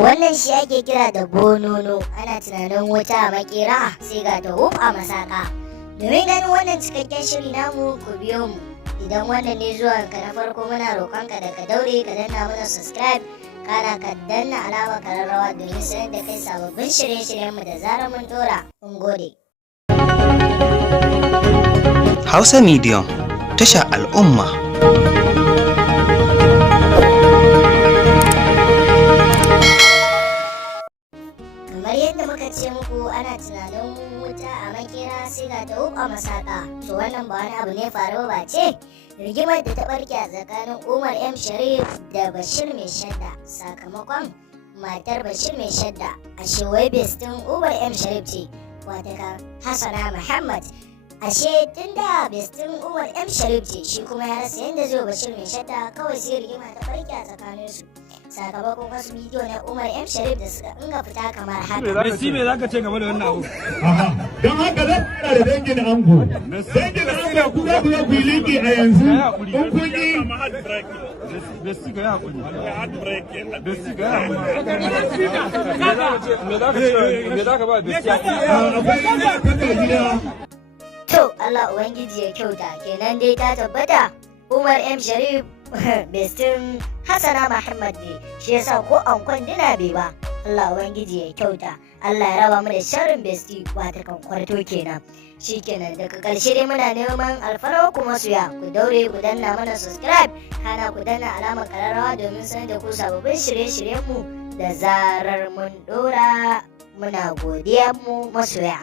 Wannan shi ake kira da bonono. Ana tunanin wuta a makera sai ga ta wuf a masaka. Domin ganin wannan cikakken shiri namu ku biyo mu. Idan wannan ne zuwa ka na farko muna roƙonka da ka daure ka danna mana subscribe kana ka danna alama kararrawa domin sanar da kai sababbin shirye-shiryenmu da zarar mun dora. Mun gode. Hausa Medium tasha al'umma. Kamar yadda muka ce muku ana tunanin wuta a makera sai ga ta a masaka. To wannan ba wani abu ne faru ba ce rigimar da ta barke a tsakanin Umar M Sharif da Bashir Mai Shadda sakamakon matar Bashir Mai Shadda ashe wai bestin Umar M Sharif ce wata kan Hassana Muhammad. Ashe tunda bestin Umar M Sharif ce shi kuma ya rasa yadda zai Bashir Mai Shadda kawai sai rigima ta barke a tsakaninsu. Sakamakon wasu bidiyo na Umar M Sharif da suka inga fita kamar haka. Messi me zaka ce game da wannan abu? Don haka zan fara da dangin ango. Dangin ango ku za ku yi liki a yanzu. In kun yi Messi ga hakuri. Messi ga hakuri. Me zaka ba Messi? akwai inda kaka gida. To Allah Ubangiji ya kyauta kenan dai ta tabbata Umar M Sharif bestin Hassana Muhammad ne shi yasa ko an kwandina bai ba. Allah Ubangiji ya kyauta Allah ya raba mu da sharrin besti wata kan kwarto kenan. Shikenan daga ƙarshe dai muna neman alfarma ku masoya ku daure ku danna mana subscribe kana ku danna alamar kararrawa domin sanar da ku sababbin shirye-shiryenmu da zarar mun dora. Muna godiya mu masoya.